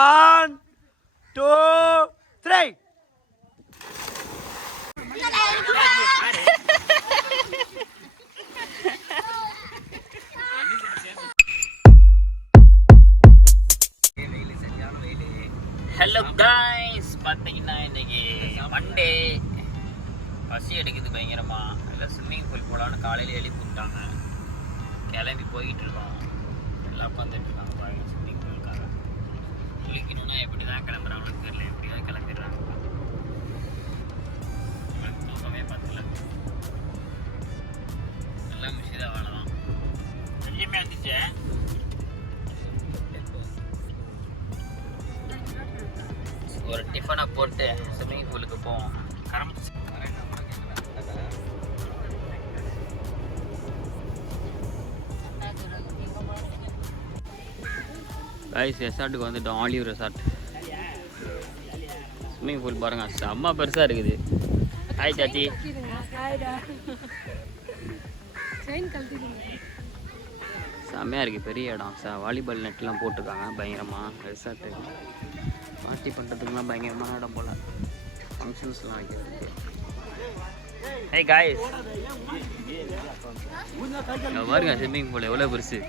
One two three hello guys பார்த்தீங்கன்னா இன்னைக்கு Monday பசி எடுக்குது பயங்கரமா. இல்லை ஸ்விம்மிங் பூல் போகலான்னு காலையில் எழுப்பி விட்டாங்க. கிளம்பி போயிட்டு இருக்கோம். எல்லாம் உட்காந்துட்டு இருக்காங்க பாருங்க ஸ்விம்மிங் பூலுக்காக குளிக்கணும்னா எப்படி தான் கிளம்புறாங்கன்னு தெரியல தான் கிளம்பிடுறாங்க. எனக்கு தூக்கமே பத்தல. எல்லாம் மிஷி தான் தான் வெளியுமே இருந்துச்சு ஒரு டிஃபனை போட்டு ஸ்விம்மிங் பூலுக்கு போவோம். கரம்பு கைஸ் ரெசார்ட்டுக்கு வந்துட்டோம். ஆலிவ் ரெசார்ட் ஸ்விம்மிங் பூல் பாருங்க. செம்ம பெருசாக இருக்குது. ஹாய் சாச்சி செம்மையாக இருக்குது பெரிய இடம். ச வாலிபால் நெட்லாம் போட்டிருக்காங்க. பயங்கரமாக ரெசார்ட்டு பார்ட்டி பண்ணுறதுக்குலாம் பயங்கரமான இடம் போல். ஃபங்க்ஷன்ஸ்லாம் வைக்கிறதுக்கு. ஹே காய்ஸ் பாருங்க ஸ்விம்மிங் பூல் எவ்வளோ பெருசு.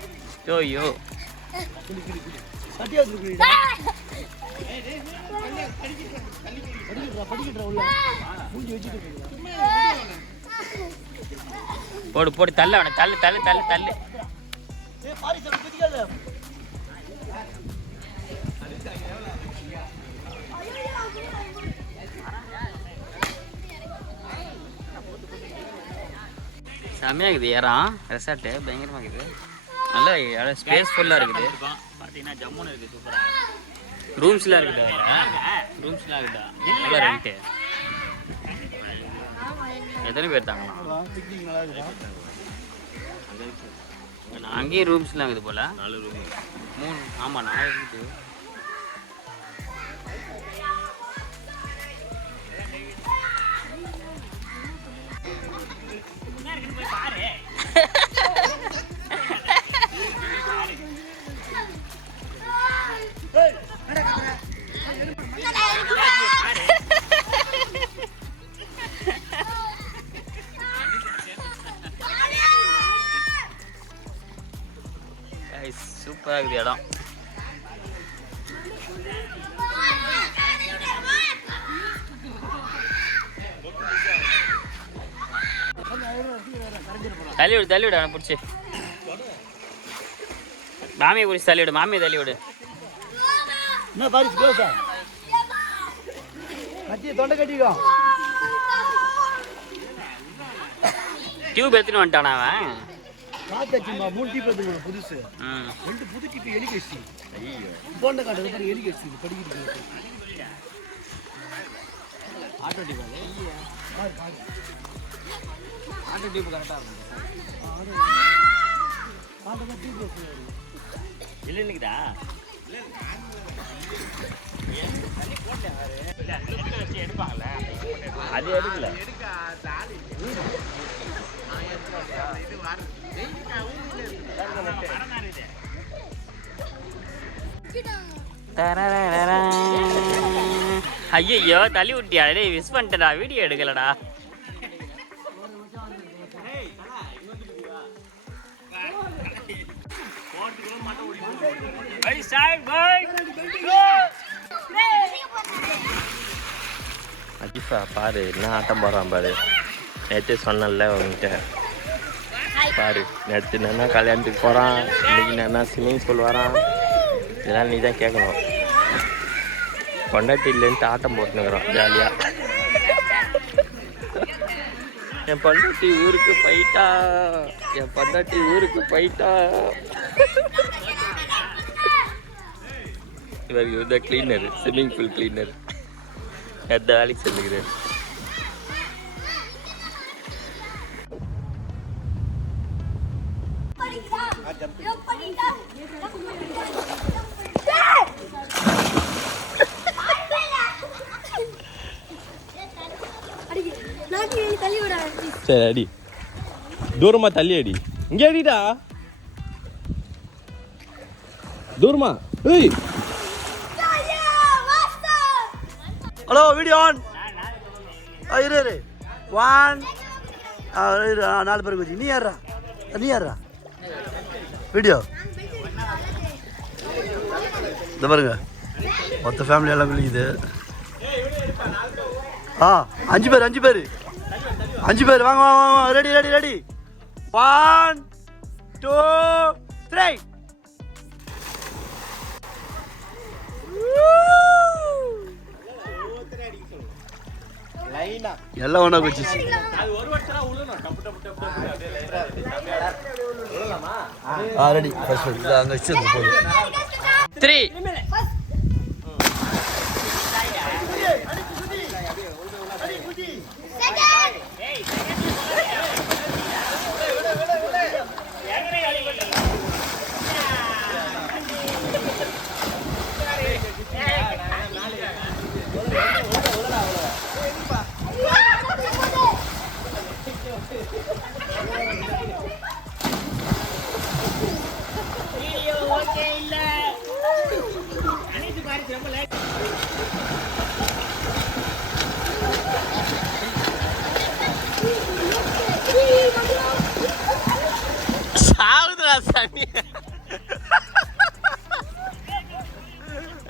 யோ யோ போடு போடு தள்ள அவனை தள்ளு தள்ளு தள்ளு தள்ளு. செம்மையாக இருக்குது ஏறாம் ரெசார்ட்டு பயங்கரமாக இருக்குது. நல்லா இடம் ஸ்பேஸ் ஃபுல்லாக இருக்குது. பார்த்தீங்கன்னா ஜம்முன்னு இருக்குது சூப்பராக ரூம்ஸ்லாம் இருக்குதா ரூம்ஸ்லாம் இருக்குதா நல்லா ரெண்ட்டு எத்தனை பேர் தாங்கலாம் அங்கேயும் ரூம்ஸ்லாம் இருக்குது போல. நாலு ரூம். மூணு ஆமாம் நாலு இருக்குது. இருக்குது இடம். தள்ளி விடு தள்ளி விடு அவனை பிடிச்சி. மாமியை பிடிச்சி தள்ளி விடு மாமியை தள்ளி விடு. என்ன பாரிஸ் க்ளோஸா மத்திய தொண்டை கட்டிக்கோ. டியூப் எடுத்துன்னு வந்துட்டானா அவன்? காத்தாச்சுமா மூணு டீப் எடுத்துக்கணும் புதுசு. ரெண்டு புது டீப் எலி கடிச்சு போண்ட காட்டுறது பாருங்க எலி கடிச்சு படிக்கிறது ஆட்டோ டீப் ஆட்டோ டீப் கரெக்டாக இருக்கும் ஆட்டோ டீப் இல்லை இல்லைங்கடா அது எடுக்கல. ஐயோ தள்ளி விட்டியா? டேய் மிஸ் பண்ணிட்டடா வீடியோ எடுக்கலடா. அஜிஃபா பாரு என்ன ஆட்டம் போடுறான் பாரு. நேற்று சொன்னல உங்ககிட்ட பாரு நேற்று என்ன கல்யாணத்துக்கு போகிறான் இன்னைக்கு என்ன ஸ்விம்மிங் பூல் வரான். இதெல்லாம் நீ தான் கேட்கணும். பொண்டாட்டி இல்லைன்ட்டு ஆட்டம் போட்டுனுக்குறோம் ஜாலியாக என் பொண்டாட்டி ஊருக்கு போயிட்டா. என் பொண்டாட்டி ஊருக்கு போயிட்டா. இவர் இவர் கிளீனர் ஸ்விம்மிங் பூல் கிளீனர் எந்த வேலைக்கு செல்லுகிறேன் தள்ளி விட சரி அடி. தூரமா தள்ளி அடி. இங்க அடிடா. தூரமா. ஏய். ஹலோ வீடியோ ஆன் இரு இரு. ஒன் இரு நாலு பேருக்கு வச்சு நீ யாரா நீ யாரா வீடியோ இந்த பாருங்க. மொத்த ஃபேமிலி எல்லாம் குளிக்குது. ஆ அஞ்சு பேர் அஞ்சு பேர். அஞ்சு பேர் வாங்க வாங்க வாங்க ready ready ready one two three எல்லாம் ஒன்றா வச்சிச்சு ஆ ரெடி ஃபர்ஸ்ட் இது அங்கே போதும் த்ரீ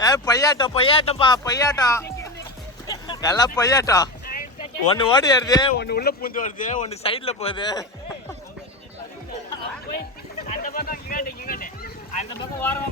ஏ பொய்யாட்டம் பொய்யாட்டம்ப்பா பொய்யாட்டம். எல்லாம் பொய்யாட்டம். ஒன்று ஓடி வருது ஒன்று உள்ள பூந்து வருது ஒன்று சைடில் போகுது. அந்த பக்கம் அந்த பக்கம் ஓரமா